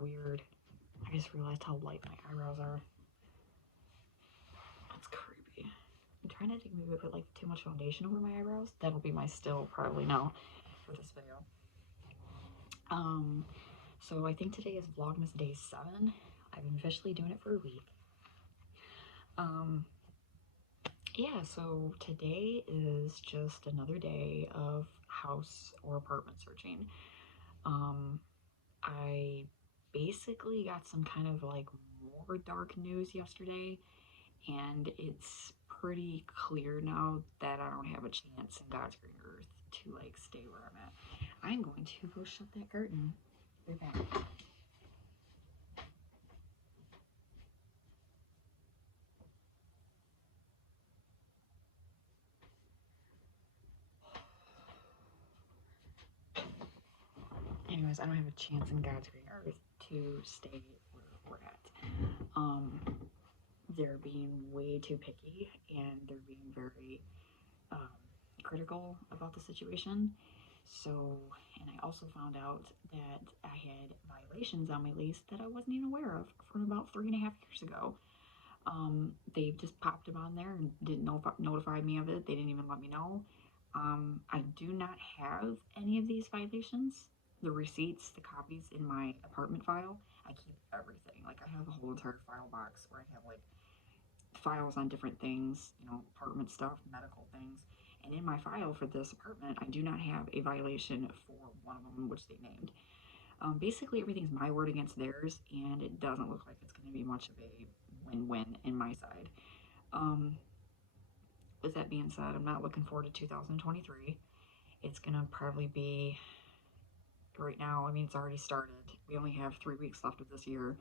weird. I just realized how light my eyebrows are. That's creepy. I'm trying not to maybe put like too much foundation over my eyebrows. That'll be my still probably now for this video. So I think today is Vlogmas Day 7. I've been officially doing it for a week. Yeah, so today is just another day of house or apartment searching. I basically got some kind of like more dark news yesterday, and it's pretty clear now that I don't have a chance in God's green earth to like stay where I'm at. I'm going to go shut that curtain. Be back. Anyways, I don't have a chance in God's green earth to stay where we're at. They're being way too picky, and they're being very critical about the situation. So, and I also found out that I had violations on my lease that I wasn't even aware of from about 3.5 years ago. They just popped them on there and didn't notify me of it. They didn't even let me know. I do not have any of these violations. The receipts, the copies in my apartment file. I keep everything. Like I have a whole entire file box where I have like files on different things, you know, apartment stuff, medical things. And in my file for this apartment, I do not have a violation for one of them, which they named. Basically, everything's my word against theirs, and it doesn't look like it's going to be much of a win-win in my side. With that being said, I'm not looking forward to 2023. It's going to probably be, right now, I mean, it's already started. We only have 3 weeks left of this year.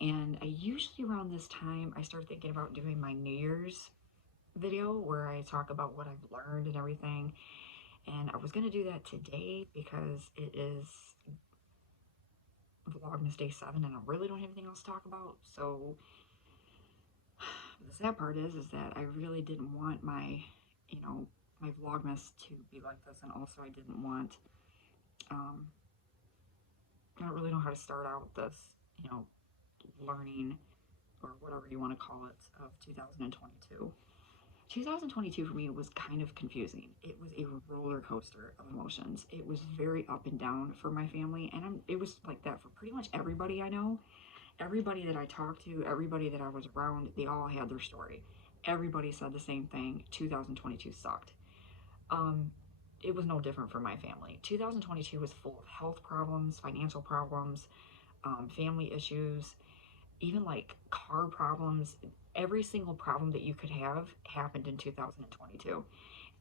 And I usually around this time, I start thinking about doing my New Year's video where I talk about what I've learned and everything. And I was going to do that today because it is Vlogmas Day 7 and I really don't have anything else to talk about. So the sad part is that I really didn't want my, you know, my Vlogmas to be like this. And also I didn't want, I don't really know how to start out this, you know, learning or whatever you want to call it of 2022. 2022 for me was kind of confusing. It was a roller coaster of emotions. It was very up and down for my family, and it was like that for pretty much everybody I know. Everybody that I talked to, everybody that I was around, they all had their story. Everybody said the same thing. 2022 sucked. It was no different for my family. 2022 was full of health problems, financial problems, family issues, even like car problems. Every single problem that you could have happened in 2022.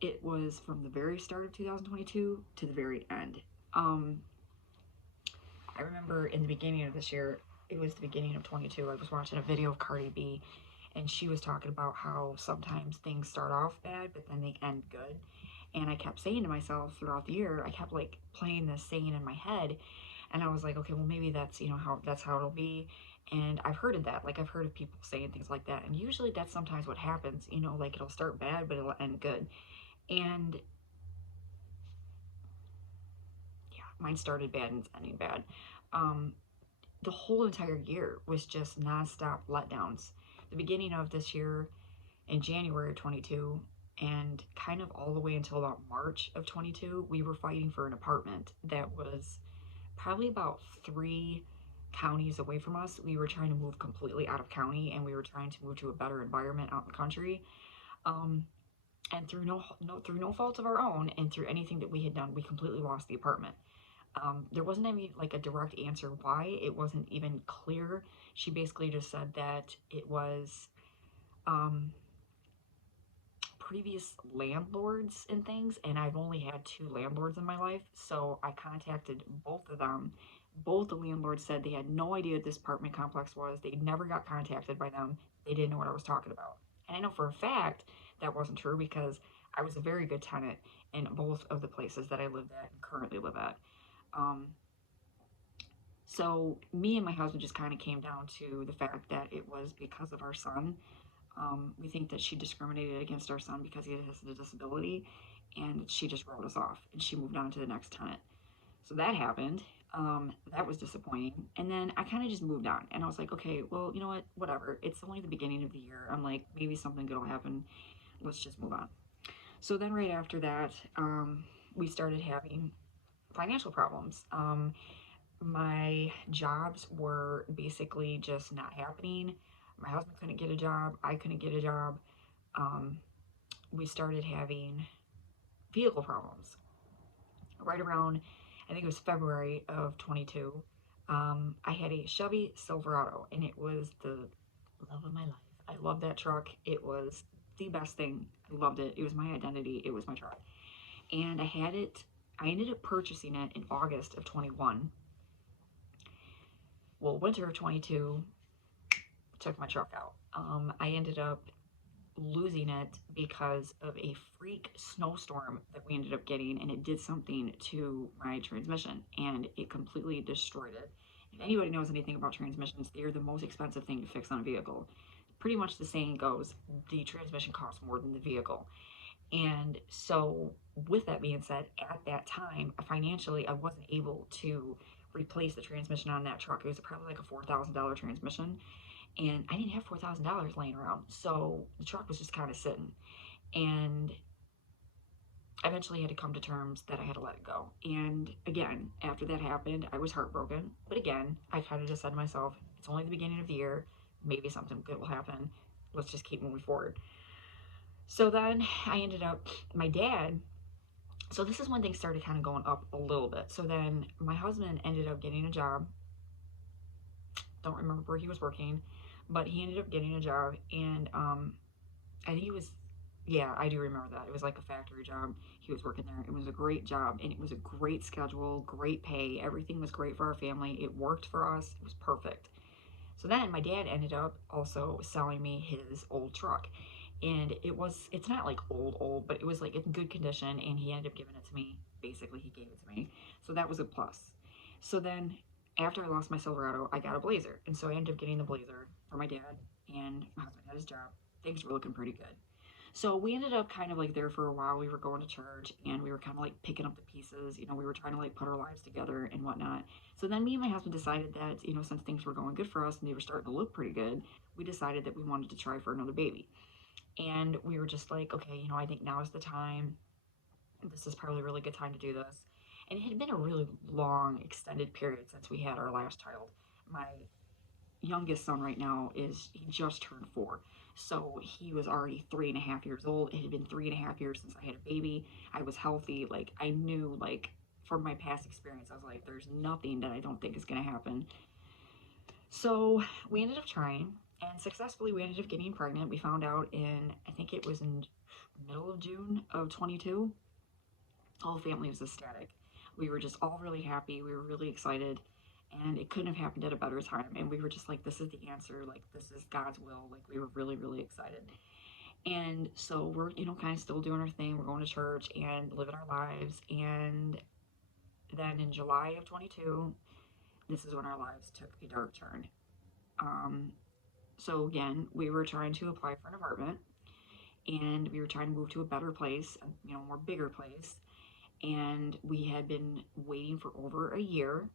It was from the very start of 2022 to the very end. I remember in the beginning of this year, it was the beginning of 22, I was watching a video of Cardi B, and she was talking about how sometimes things start off bad, but then they end good. And I kept saying to myself throughout the year, I kept like playing this saying in my head, and I was like, okay, well maybe that's, you know, how it'll be. And I've heard of that, like I've heard of people saying things like that, and usually that's sometimes what happens, you know, like it'll start bad but it'll end good. And yeah, mine started bad and it's ending bad. The whole entire year was just nonstop letdowns. The beginning of this year in January of 22 and kind of all the way until about March of 22, we were fighting for an apartment that was probably about 3 counties away from us. We were trying to move completely out of county, and we were trying to move to a better environment out in the country. And through no fault of our own, and through anything that we had done, we completely lost the apartment. There wasn't any like a direct answer why. It wasn't even clear. She basically just said that it was previous landlords and things, and I've only had 2 landlords in my life, so I contacted both of them. Both the landlords said they had no idea what this apartment complex was. They never got contacted by them. They didn't know what I was talking about. And I know for a fact that wasn't true because I was a very good tenant in both of the places that I lived at and currently live at. So me and my husband just kind of came down to the fact that it was because of our son. We think that she discriminated against our son because he has a disability, and she just wrote us off and she moved on to the next tenant. So that happened. That was disappointing. And then I kind of just moved on and I was like, okay, well, you know what? Whatever. It's only the beginning of the year. I'm like, maybe something good will happen. Let's just move on. So then right after that, we started having financial problems. My jobs were basically just not happening. My husband couldn't get a job. I couldn't get a job. Um, we started having vehicle problems right around, I think it was February of 22. I had a Chevy Silverado and it was the love of my life. I loved that truck. It was the best thing. I loved it. It was my identity. It was my truck. And I ended up purchasing it in August of 21. Well, winter of 22, took my truck out. I ended up losing it because of a freak snowstorm that we ended up getting, and it did something to my transmission and it completely destroyed it. If anybody knows anything about transmissions, they're the most expensive thing to fix on a vehicle. Pretty much the saying goes, the transmission costs more than the vehicle. And so, with that being said, at that time, financially, I wasn't able to replace the transmission on that truck. It was probably like a $4,000 transmission, and I didn't have $4,000 laying around. So the truck was just kind of sitting. And I eventually had to come to terms that I had to let it go. And again, after that happened, I was heartbroken. But again, I kind of just said to myself, it's only the beginning of the year. Maybe something good will happen. Let's just keep moving forward. So then I ended up, my dad, so this is when things started kind of going up a little bit. So then my husband ended up getting a job. Don't remember where he was working, but he ended up getting a job. And I think it was, yeah, I do remember that. It was like a factory job. He was working there. It was a great job and it was a great schedule, great pay. Everything was great for our family. It worked for us. It was perfect. So then my dad ended up also selling me his old truck. And it's not like old, but it was like in good condition. And he ended up giving it to me. Basically, he gave it to me. So that was a plus. So then after I lost my Silverado, I got a Blazer. And so I ended up getting the Blazer for my dad. And my husband had his job. Things were looking pretty good. So we ended up kind of like there for a while. We were going to church and we were kind of like picking up the pieces. We were trying to like put our lives together and whatnot. So then me and my husband decided that, since things were going good for us and they were starting to look pretty good, we decided that we wanted to try for another baby. And we were just like, okay, I think now is the time. This is probably a really good time to do this. And it had been a really long, extended period since we had our last child. My youngest son right now he just turned 4. So he was already 3.5 years old. It had been 3.5 years since I had a baby. I was healthy. Like, I knew, like, from my past experience, I was like, there's nothing that I don't think is going to happen. So we ended up trying, and successfully we ended up getting pregnant. We found out I think it was in middle of June of 22. The whole family was ecstatic. We were just all really happy. We were really excited, and it couldn't have happened at a better time. And we were just like, this is the answer. Like, this is God's will. Like, we were really, really excited. And so we're, kind of still doing our thing. We're going to church and living our lives. And then in July of 22, this is when our lives took a dark turn. So again, we were trying to apply for an apartment, and we were trying to move to a better place, more bigger place. And we had been waiting for over a year.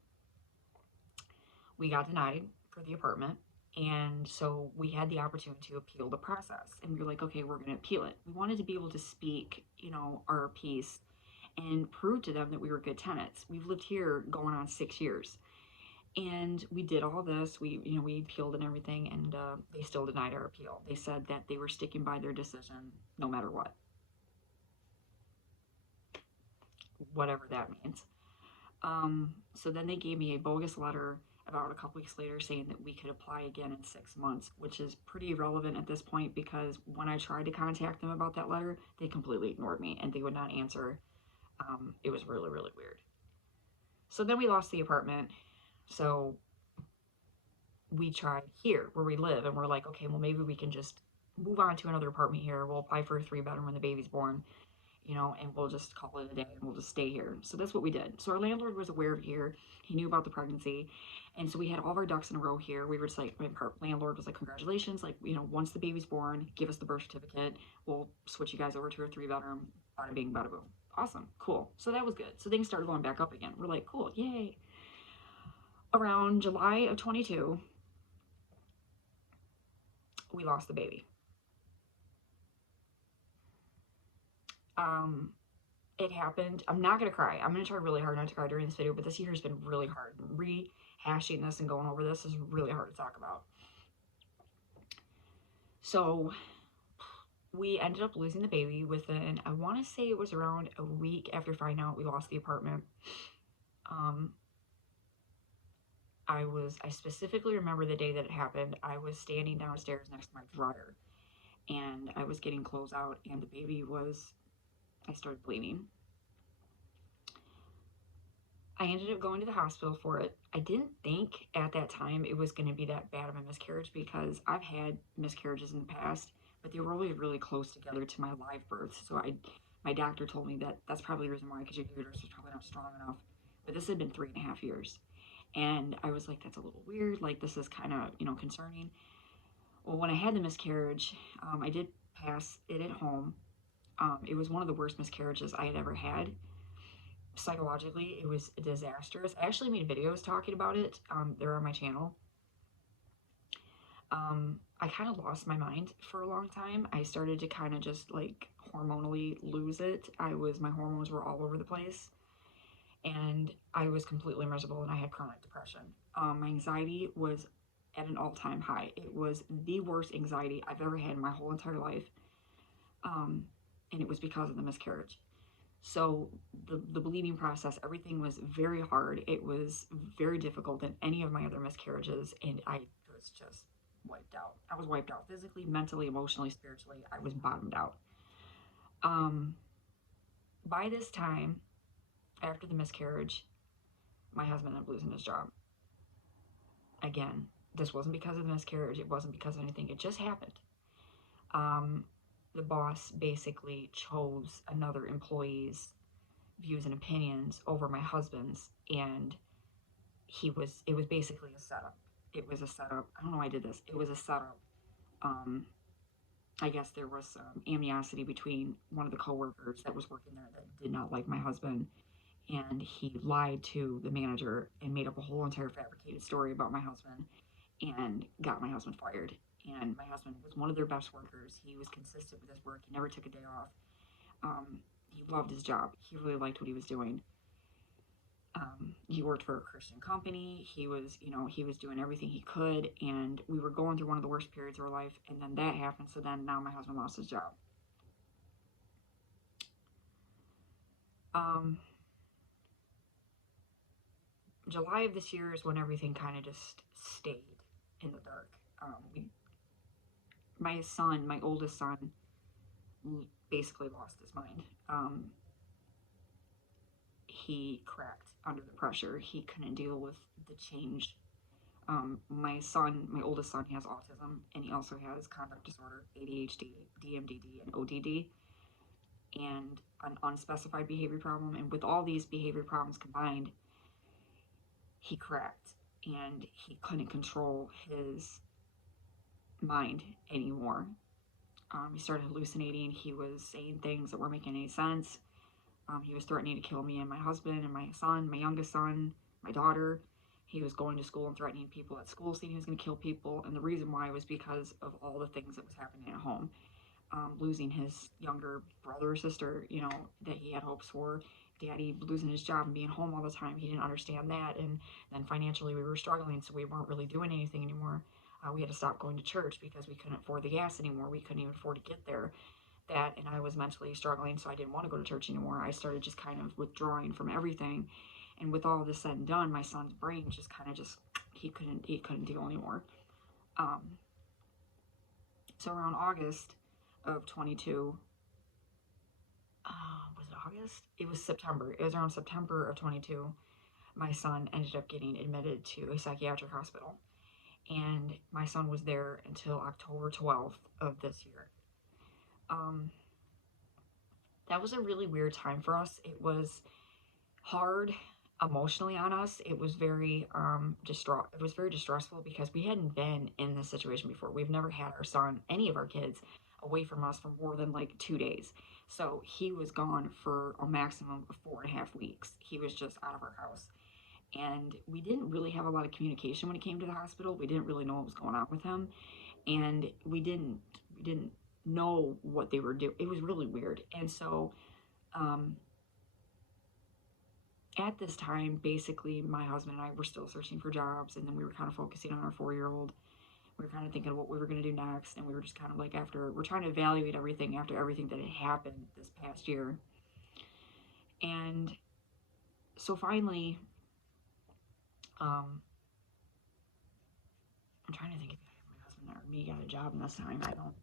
We got denied for the apartment. And so we had the opportunity to appeal the process. And we were like, okay, we're going to appeal it. We wanted to be able to speak, our piece and prove to them that we were good tenants. We've lived here going on 6 years. And we did all this. We appealed and everything. And they still denied our appeal. They said that they were sticking by their decision no matter what. Whatever that means. So then they gave me a bogus letter about a couple weeks later saying that we could apply again in 6 months, which is pretty irrelevant at this point because when I tried to contact them about that letter, they completely ignored me and they would not answer. It was really, really weird. So then we lost the apartment. So we tried here where we live and we're like, okay, well, maybe we can just move on to another apartment here. We'll apply for a 3-bedroom when the baby's born. And we'll just call it a day and we'll just stay here. So that's what we did. So our landlord was aware of it here. He knew about the pregnancy. And so we had all of our ducks in a row here. We were just like, my landlord was like, congratulations. Like, once the baby's born, give us the birth certificate. We'll switch you guys over to a 3-bedroom. Bada bing, bada boom. Awesome. Cool. So that was good. So things started going back up again. We're like, cool. Yay. around July of 22, we lost the baby. Um, it happened. I'm not gonna cry. I'm gonna try really hard not to cry during this video, but this year has been really hard. Rehashing this and going over this is really hard to talk about. So we ended up losing the baby within, I want to say it was around a week after finding out we lost the apartment. I specifically remember the day that it happened. I was standing downstairs next to my dryer, and I was getting clothes out, and the baby was, I started bleeding. I ended up going to the hospital for it. I didn't think at that time it was going to be that bad of a miscarriage, because I've had miscarriages in the past, but they were always really close together to my live birth. So my doctor told me that that's probably the reason why, because your uterus was probably not strong enough. But this had been 3.5 years. And I was like, that's a little weird. Like, this is kind of, concerning. Well, when I had the miscarriage, I did pass it at home. It was one of the worst miscarriages I had ever had. Psychologically, it was disastrous. I actually made videos talking about it. They're on my channel. I kind of lost my mind for a long time. I started to kind of just like hormonally lose it. My hormones were all over the place, and I was completely miserable, and I had chronic depression. My anxiety was at an all-time high. It was the worst anxiety I've ever had in my whole entire life. And it was because of the miscarriage. So the bleeding process, everything was very hard. It was very difficult than any of my other miscarriages, and I was just wiped out. I was wiped out physically, mentally, emotionally, spiritually. I was bottomed out. By this time, after the miscarriage, my husband ended up losing his job. Again, this wasn't because of the miscarriage. It wasn't because of anything. It just happened. The boss basically chose another employee's views and opinions over my husband's, and it was basically a setup. It was a setup. I don't know why I did this. It was a setup. I guess there was some animosity between one of the coworkers that was working there that did not like my husband, and he lied to the manager and made up a whole entire fabricated story about my husband and got my husband fired. And my husband was one of their best workers. He was consistent with his work. He never took a day off. He loved his job. He really liked what he was doing. He worked for a Christian company. He was doing everything he could, and we were going through one of the worst periods of our life, and then that happened. So then now my husband lost his job. July of this year is when everything kind of just stayed in the dark. My oldest son, basically lost his mind. He cracked under the pressure. He couldn't deal with the change. My oldest son, he has autism, and he also has conduct disorder, ADHD, DMDD, and ODD, and an unspecified behavior problem. And with all these behavior problems combined, he cracked, and he couldn't control his mind anymore. He started hallucinating. He was saying things that weren't making any sense. He was threatening to kill me and my husband and my son, my youngest son, my daughter. He was going to school and threatening people at school, saying he was going to kill people. And the reason why was because of all the things that was happening at home. Losing his younger brother or sister, that he had hopes for. Daddy losing his job and being home all the time. He didn't understand that. And then financially we were struggling, so we weren't really doing anything anymore. We had to stop going to church because we couldn't afford the gas anymore. We couldn't even afford to get there. And I was mentally struggling, so I didn't want to go to church anymore. I started just kind of withdrawing from everything. And with all this said and done, my son's brain just kind of he couldn't deal anymore. So around August of 22, was it August? It was September. It was around September of 22. My son ended up getting admitted to a psychiatric hospital. And my son was there until October 12th of this year. That was a really weird time for us. It was hard emotionally on us. It was very it was very distressful because we hadn't been in this situation before. We've never had our son, any of our kids, away from us for more than like 2 days. So he was gone for a maximum of 4.5 weeks. He was just out of our house. and we didn't really have a lot of communication when he came to the hospital. We didn't really know what was going on with him, and we didn't know what they were doing. It was really weird. And so um, at this time, basically, my husband and I were still searching for jobs, and then we were kind of focusing on our 4-year-old. We were kind of thinking of what we were going to do next, and we were just kind of like, after we're trying to evaluate everything after everything that had happened this past year. And so finally, um, I'm trying to think if my husband or me got a job in this time. I don't.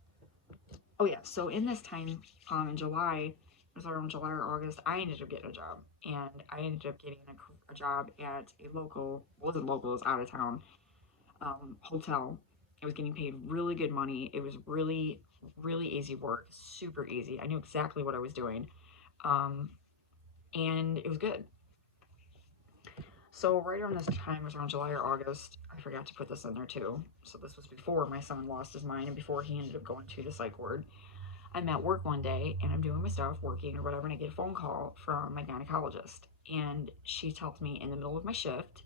Oh yeah, so in this time, in July, it was around July or August, I ended up getting a job, and I ended up getting a job at a local, wasn't local, it was out of town, hotel. I was getting paid really good money. It was really, really easy work, super easy. I knew exactly what I was doing, um, and it was good. So right around this time, it was around July or August. I forgot to put this in there too. So this was before my son lost his mind and before he ended up going to the psych ward. I'm at work one day and I'm doing my stuff, working or whatever, and I get a phone call from my gynecologist. And she tells me in the middle of my shift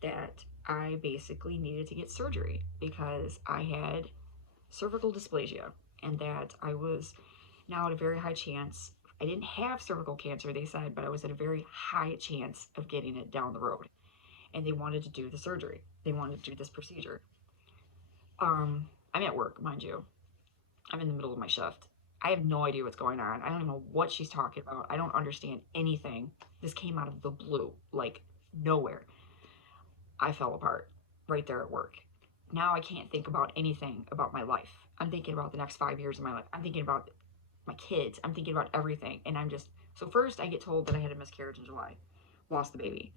that I basically needed to get surgery because I had cervical dysplasia and that I was now at a very high chance. I didn't have cervical cancer, they said, but I was at a very high chance of getting it down the road. And they wanted to do the surgery. They wanted to do this procedure. I'm at work, mind you. I'm in the middle of my shift. I have no idea what's going on. I don't even know what she's talking about. I don't understand anything. This came out of the blue, like nowhere. I fell apart right there at work. Now I can't think about anything about my life. I'm thinking about the next 5 years of my life. I'm thinking about my kids. I'm thinking about everything. And I'm just, so first I get told that I had a miscarriage in July, lost the baby.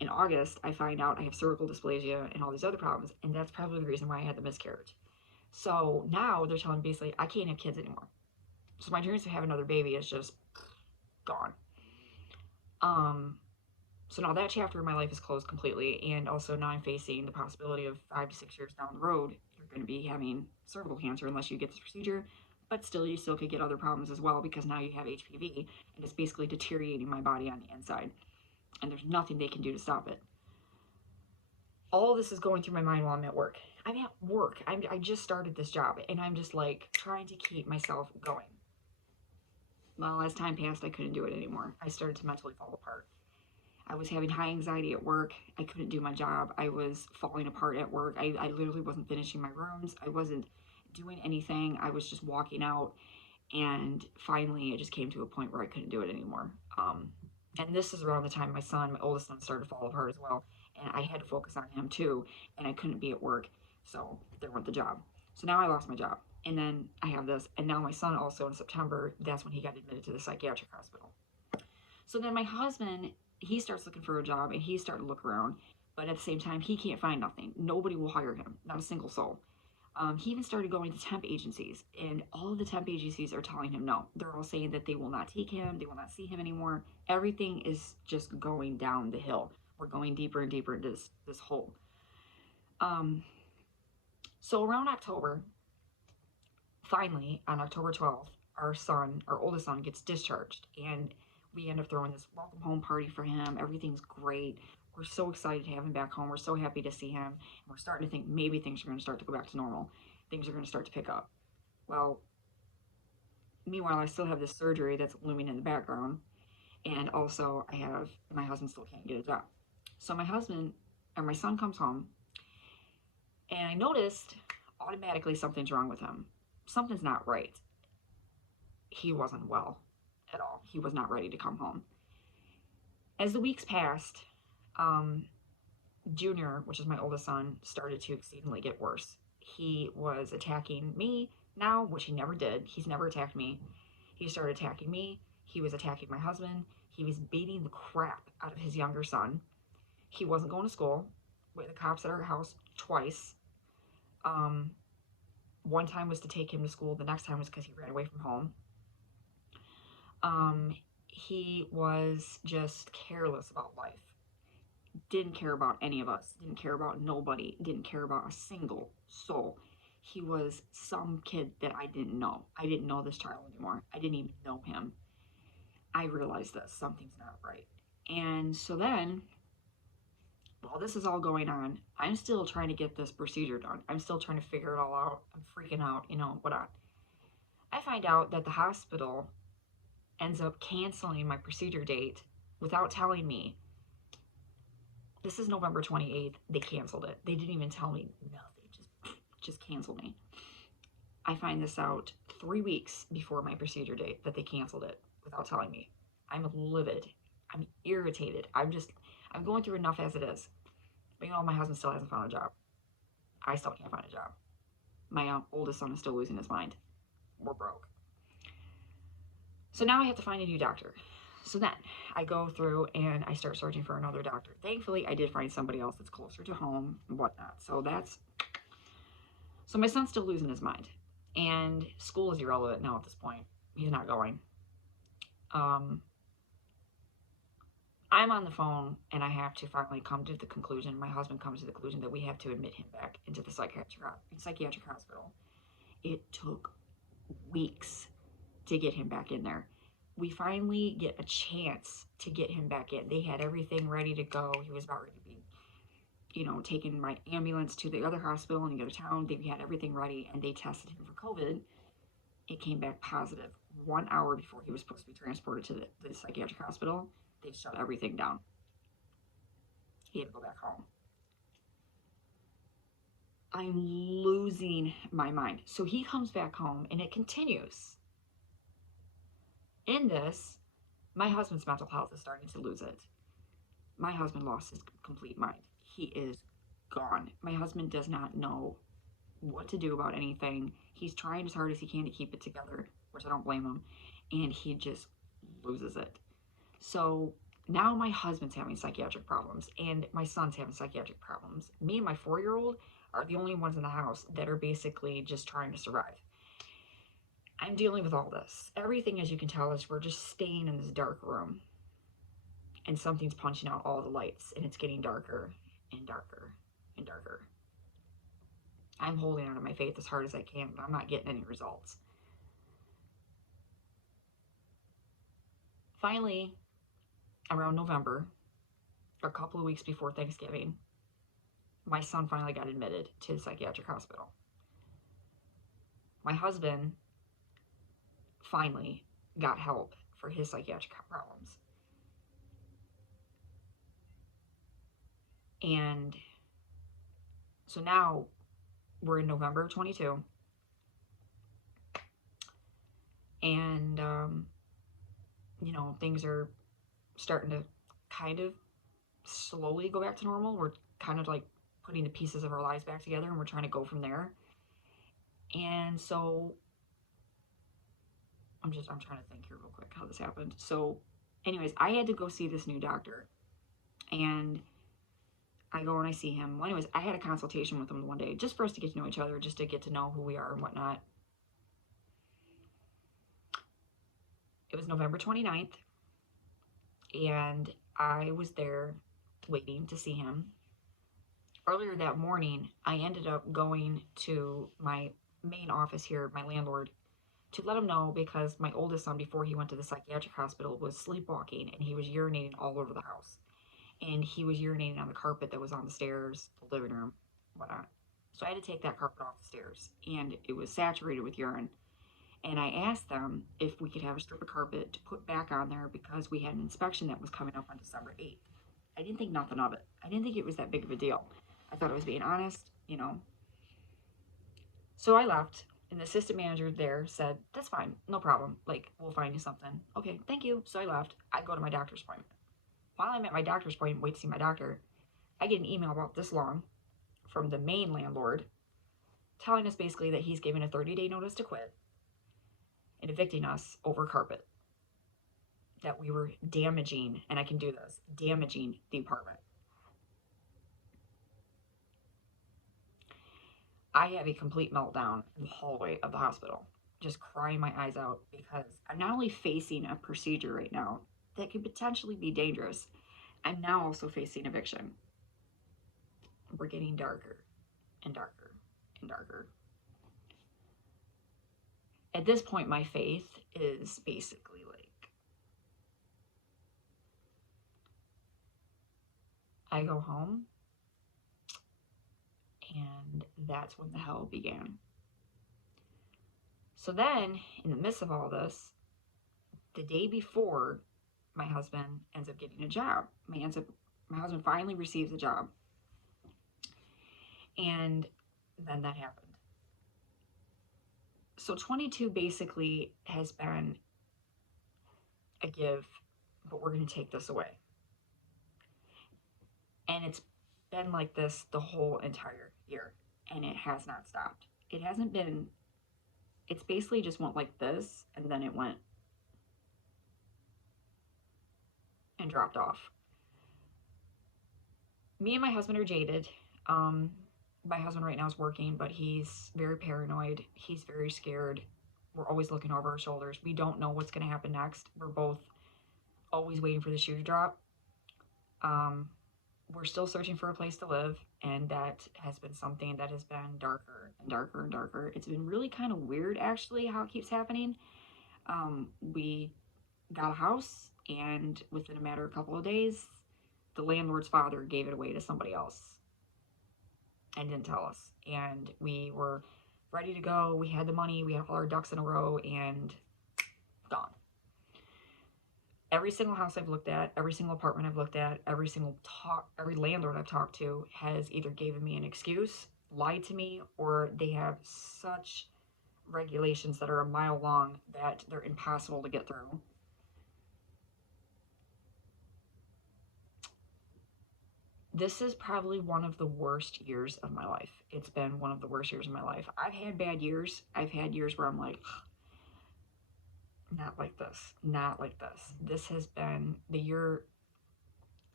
In August, I find out I have cervical dysplasia and all these other problems. And that's probably the reason why I had the miscarriage. So now they're telling me basically I can't have kids anymore. So my dreams to have another baby is just gone. Um, so now that chapter of my life is closed completely, and also now I'm facing the possibility of 5 to 6 years down the road, you're going to be having cervical cancer unless you get this procedure. But still, you still could get other problems as well because now you have HPV, and it's basically deteriorating my body on the inside, and there's nothing they can do to stop it. All this is going through my mind while I'm at work. I'm at work. I just started this job, and I'm just like trying to keep myself going. Well, as time passed, I couldn't do it anymore. I started to mentally fall apart. I was having high anxiety at work. I couldn't do my job. I was falling apart at work. I literally wasn't finishing my rooms. I wasn't doing anything. I was just walking out. And finally, it just came to a point where I couldn't do it anymore. And this is around the time my son, my oldest son, started to fall apart as well. And I had to focus on him too. And I couldn't be at work. So there went the job. So now I lost my job. And then I have this. And now my son also in September, that's when he got admitted to the psychiatric hospital. So then my husband, he starts looking for a job and he's starting to look around. But at the same time, he can't find nothing. Nobody will hire him, not a single soul. He even started going to temp agencies, and all of the temp agencies are telling him no. They're all saying that they will not take him, they will not see him anymore. Everything is just going down the hill. We're going deeper and deeper into this hole. So around October, finally, on October 12th, our son, our oldest son, gets discharged, and we end up throwing this welcome home party for him. Everything's great. We're so excited to have him back home. We're so happy to see him. And we're starting to think maybe things are going to start to go back to normal. Things are going to start to pick up. Well, meanwhile, I still have this surgery that's looming in the background. And also, my husband still can't get a job. So my son comes home, and I noticed automatically something's wrong with him. Something's not right. He wasn't well at all. He was not ready to come home. As the weeks passed, Junior, which is my oldest son, started to exceedingly get worse. He was attacking me now, which he never did. He's never attacked me. He started attacking me. He was attacking my husband. He was beating the crap out of his younger son. He wasn't going to school. We had the cops at our house twice. One time was to take him to school. The next time was because he ran away from home. He was just careless about life. Didn't care about any of us. Didn't care about nobody. Didn't care about a single soul. He was some kid that I didn't know. I didn't know this child anymore. I didn't even know him. I realized that something's not right. And so then while this is all going on, I'm still trying to get this procedure done. I'm still trying to figure it all out. I'm freaking out, what not. I find out that the hospital ends up canceling my procedure date without telling me. This is November 28th. They canceled it. They didn't even tell me nothing. Just canceled me. I find this out 3 weeks before my procedure date that they canceled it without telling me. I'm livid. I'm irritated. I'm going through enough as it is. But my husband still hasn't found a job. I still can't find a job. My oldest son is still losing his mind. We're broke. So now I have to find a new doctor. So then I go through and I start searching for another doctor. Thankfully, I did find somebody else that's closer to home and whatnot. So my son's still losing his mind. And school is irrelevant now at this point. He's not going. I'm on the phone and I have to finally come to the conclusion, my husband comes to the conclusion that we have to admit him back into the psychiatric hospital. It took weeks to get him back in there. We finally get a chance to get him back in. They had everything ready to go. He was about ready to be, taking my ambulance to the other hospital in the other town. They had everything ready and they tested him for COVID. It came back positive 1 hour before he was supposed to be transported to the psychiatric hospital. They shut everything down. He had to go back home. I'm losing my mind. So he comes back home and it continues. In this, my husband's mental health is starting to lose it. My husband lost his complete mind. He is gone. My husband does not know what to do about anything. He's trying as hard as he can to keep it together, which I don't blame him, and he just loses it. So now my husband's having psychiatric problems and my son's having psychiatric problems. Me and my 4-year-old are the only ones in the house that are basically just trying to survive. I'm dealing with all this. Everything, as you can tell, is we're just staying in this dark room and something's punching out all the lights and it's getting darker and darker and darker. I'm holding on to my faith as hard as I can, but I'm not getting any results. Finally, around November, a couple of weeks before Thanksgiving, my son finally got admitted to the psychiatric hospital. My husband finally got help for his psychiatric problems. And so now we're in November of 22. And, things are starting to kind of slowly go back to normal. We're kind of like putting the pieces of our lives back together and we're trying to go from there. And so I'm trying to think here real quick how this happened. So anyways, I had to go see this new doctor and I go and I see him. Well, anyways, I had a consultation with him one day just for us to get to know each other, just to get to know who we are and whatnot. It was November 29th and I was there waiting to see him. Earlier that morning, I ended up going to my main office here, my landlord, to let him know because my oldest son, before he went to the psychiatric hospital, was sleepwalking and he was urinating all over the house. And he was urinating on the carpet that was on the stairs, the living room, whatnot. So I had to take that carpet off the stairs and it was saturated with urine. And I asked them if we could have a strip of carpet to put back on there because we had an inspection that was coming up on December 8th. I didn't think nothing of it. I didn't think it was that big of a deal. I thought I was being honest, So I left, and the assistant manager there said, that's fine, no problem. Like, we'll find you something. Okay, thank you. So I left. I go to my doctor's appointment. While I'm at my doctor's appointment, wait to see my doctor, I get an email about this long from the main landlord telling us basically that he's giving a 30-day notice to quit and evicting us over carpet. That we were damaging, and I can do this, damaging the apartment. I have a complete meltdown in the hallway of the hospital, just crying my eyes out because I'm not only facing a procedure right now that could potentially be dangerous, I'm now also facing eviction. We're getting darker and darker and darker. At this point, my faith is basically like, I go home, and that's when the hell began. So then, in the midst of all this, the day before, my husband ends up getting a job. My husband finally receives a job. And then that happened. So 22 basically has been a give, but we're going to take this away. And it's been like this the whole entire year, and it has not stopped. It hasn't been, it's basically just went like this, and then it went and dropped off. Me and my husband are jaded. My husband right now is working, but he's very paranoid. He's very scared. We're always looking over our shoulders. We don't know what's going to happen next. We're both always waiting for the shoe to drop. We're still searching for a place to live, and that has been something that has been darker and darker and darker. It's been really kind of weird, actually, how it keeps happening. We got a house, and within a matter of a couple of days, the landlord's father gave it away to somebody else and didn't tell us. And we were ready to go. We had the money. We had all our ducks in a row, and gone. Every single house I've looked at, every single apartment I've looked at, every landlord I've talked to has either given me an excuse, lied to me, or they have such regulations that are a mile long that they're impossible to get through. This is probably one of the worst years of my life. It's been one of the worst years of my life. I've had bad years. I've had years where I'm like, not like this, not like this. This has been the year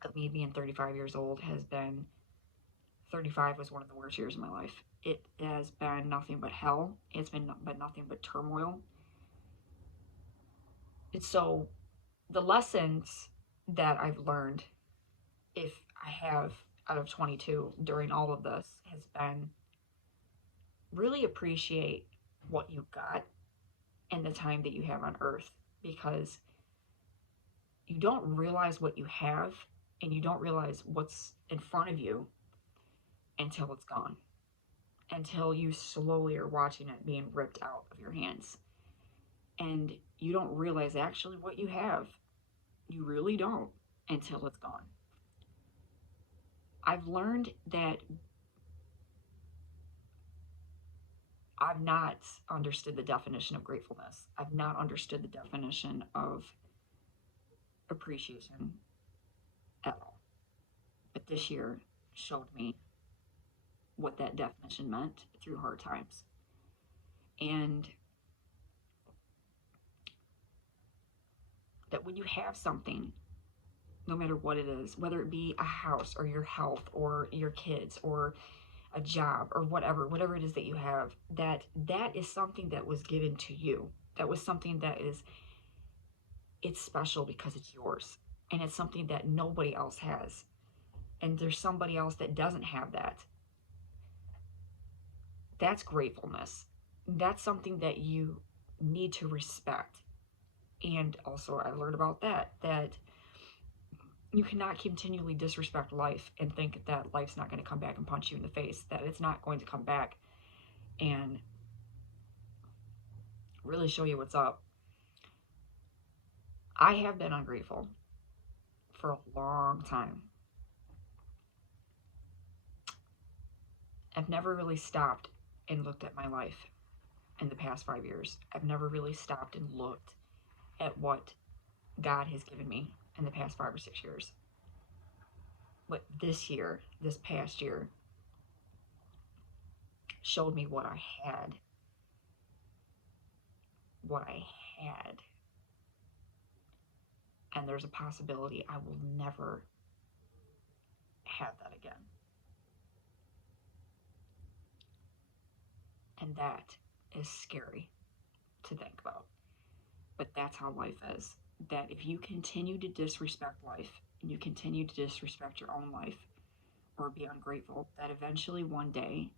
of me being 35 years old. 35 was one of the worst years of my life. It has been nothing but hell. It's been nothing but turmoil. It's so the lessons that I've learned, if I have out of 22 during all of this, has been really appreciate what you got and the time that you have on earth, because you don't realize what you have and you don't realize what's in front of you until it's gone, until you slowly are watching it being ripped out of your hands, and you don't realize actually what you have. You really don't until it's gone. I've learned that I've not understood the definition of gratefulness. I've not understood the definition of appreciation at all. But this year showed me what that definition meant through hard times. And that when you have something, no matter what it is, whether it be a house or your health or your kids or a job or whatever it is that you have, that is something that was given to you. That was something that it's special because it's yours, and it's something that nobody else has, and there's somebody else that doesn't have that. That's gratefulness. That's something that you need to respect. And also I learned about that you cannot continually disrespect life and think that life's not going to come back and punch you in the face, that it's not going to come back and really show you what's up. I have been ungrateful for a long time. I've never really stopped and looked at my life in the past 5 years. I've never really stopped and looked at what God has given me in the past 5 or 6 years. But this past year, showed me what I had. And there's a possibility I will never have that again. And that is scary to think about. But that's how life is. That if you continue to disrespect life, and you continue to disrespect your own life, or be ungrateful, that eventually one day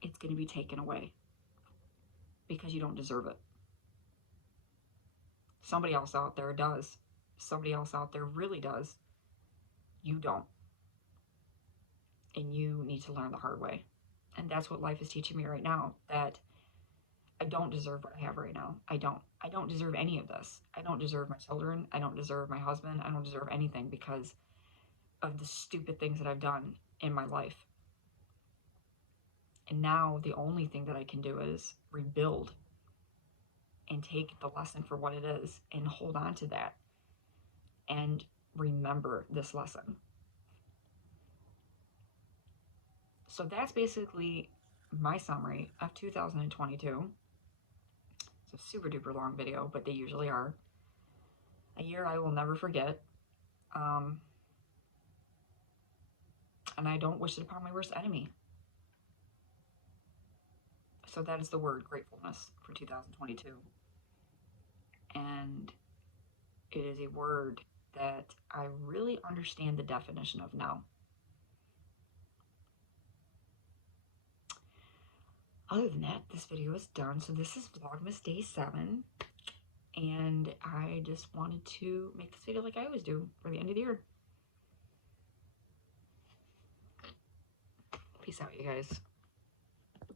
it's going to be taken away because you don't deserve it. Somebody else out there does. Somebody else out there really does. You don't. And you need to learn the hard way. And that's what life is teaching me right now, that I don't deserve what I have right now. I don't. I don't deserve any of this. I don't deserve my children. I don't deserve my husband. I don't deserve anything because of the stupid things that I've done in my life. And now the only thing that I can do is rebuild and take the lesson for what it is and hold on to that and remember this lesson. So that's basically my summary of 2022. It's a super duper long video, but they usually are. A year I will never forget. And I don't wish it upon my worst enemy. So that is the word, gratefulness, for 2022. And it is a word that I really understand the definition of now. Other than that, this video is done. So this is Vlogmas Day 7. And I just wanted to make this video like I always do for the end of the year. Peace out, you guys.